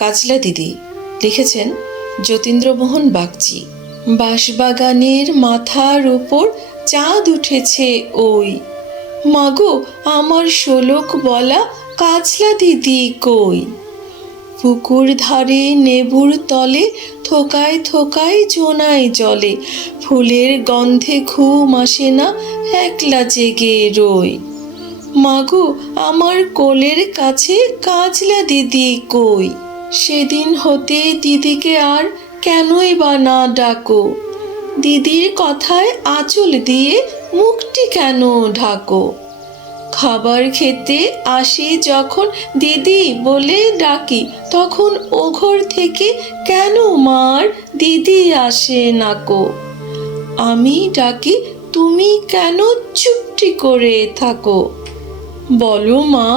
কাজলা দিদি লিখেছেন যতীন্দ্রমোহন বাগচি। বাঁশবাগানের মাথার উপর চাঁদ উঠেছে ওই, মাগো আমার শোলক বলা কাজলা দিদি কই। পুকুর ধারে নেবুর তলে থোকায় থোকায় জোনায় জলে, ফুলের গন্ধে ঘুম আসে না একলা জেগে রই। মাগো আমার কোলের কাছে কাজলা দিদি কই। সেদিন হতে দিদিকে আর কেনই বা না ডাকো, দিদির কথায় আঁচল দিয়ে মুখটি কেন ঢাকো। খাবার খেতে আসি যখন দিদি বলে ডাকি, তখন ও ঘর থেকে কেন মার দিদি আসে নাকো। আমি ডাকি তুমি কেন চুপটি করে থাকো। বলো মা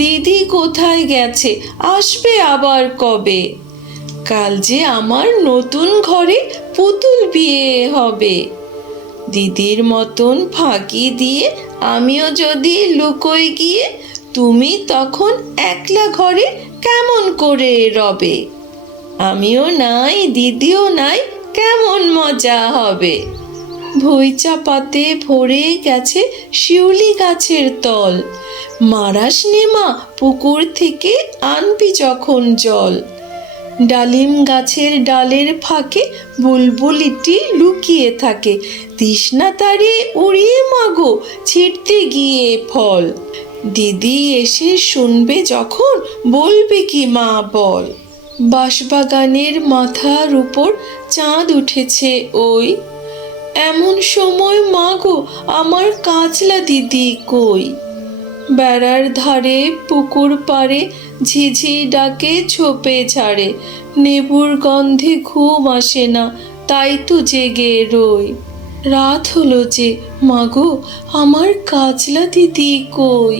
দিদি কোথায় গেছে, আসবে আবার কবে। কাল যে আমার নতুন ঘরে পুতুল বিয়ে হবে। দিদির মতন ফাঁকি দিয়ে আমিও যদি লুকোই গিয়ে, তুমি তখন একলা ঘরে কেমন করে রবে। আমিও নাই দিদিও নাই, কেমন মজা হবে। ভুইচা পাতে ভরে গেছে শিউলি গাছের তল, মারাস নেমা পুকুর থেকে আনবি যখন জল। ডালিম গাছের ডালের ফাঁকে বুলবুলিটি লুকিয়ে থাকে, তৃষ্ণা তারে উড়িয়ে মাগো ছিঁড়তে গিয়ে ফল। দিদি এসে শুনবে যখন বলবে কি মা বল। বাঁশবাগানের মাথার উপর চাঁদ উঠেছে ওই, এমন সময় মাগো আমার কাজলা দিদি কই। বেড়ার ধারে পুকুর পাড়ে ঝিঝি ডাকে ঝোপে ঝাড়ে, নেবুর গন্ধে ঘুম আসে না তাই তো জেগে রই। রাত হলো যে মাগো আমার কাজলা দিদি কই।